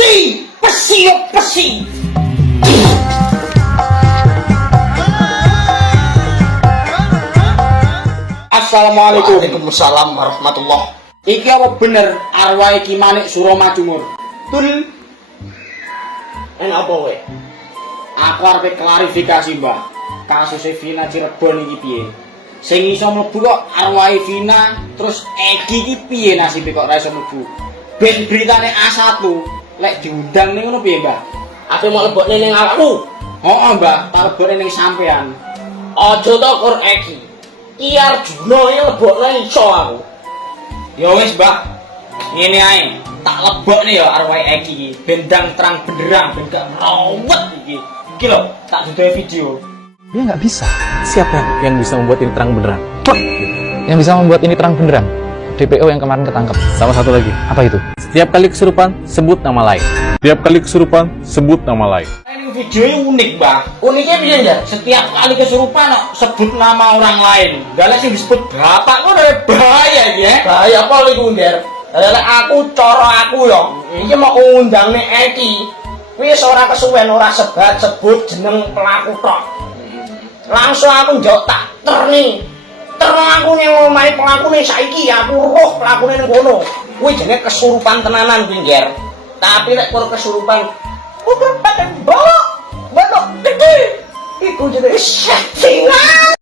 Pesi, pesi, pesi. Assalamualaikum. Waalaikumsalam warahmatullah. Iki apa bener arwah iki Manik Suramajumur? Tul. Apa we? Aku arep klarifikasi, Mbah. Kasus Vina Cirebon iki piye? Sing iso mlebu kok arwah Vina, terus Egi iki piye nasibe kok ora iso mlebu? Ben beritane A1, lek diundang ning ngono piye, Mbah? Ate mau lebokne ning awakmu. Heeh, Mbah, tak lebokne ning sampean. Aja to kur Egi. Ki Arjuna iki lebokne iso aku. Ya wis, Mbah. Ngene ae, tak lebokne ya arwah Egi iki, bendang terang benderang, ben gak rawet iki. Iki lho, tak dudoe video. Dia nggak bisa. Siapa yang bisa membuat ini terang benderang? Yang bisa membuat ini terang benderang? DPO yang kemarin ketangkep. Sama satu lagi. Apa itu? Setiap kali kesurupan, sebut nama lain. Setiap kali kesurupan, sebut nama lain. Ini videonya unik, Mbah. Uniknya piye, Ndar? Setiap kali kesurupan sebut nama orang lain. Gak sing disebut bapak kok udah bahaya iki ya. Bahaya apa iku, Ndar? Lek aku cara aku yo, iki mau undangne Eki. Wis ora kesuwen ora sebat sebut jeneng pelaku tok. Langsung aku njok tak terni. Terno aku ning omahe pelakune saiki aku roh pelakune ning kono. Kuwi jenenge kesurupan tenanan kuwi, Nger. Tapi lek kur kesurupan udah pakai balok gede. Iku jenenge settingan.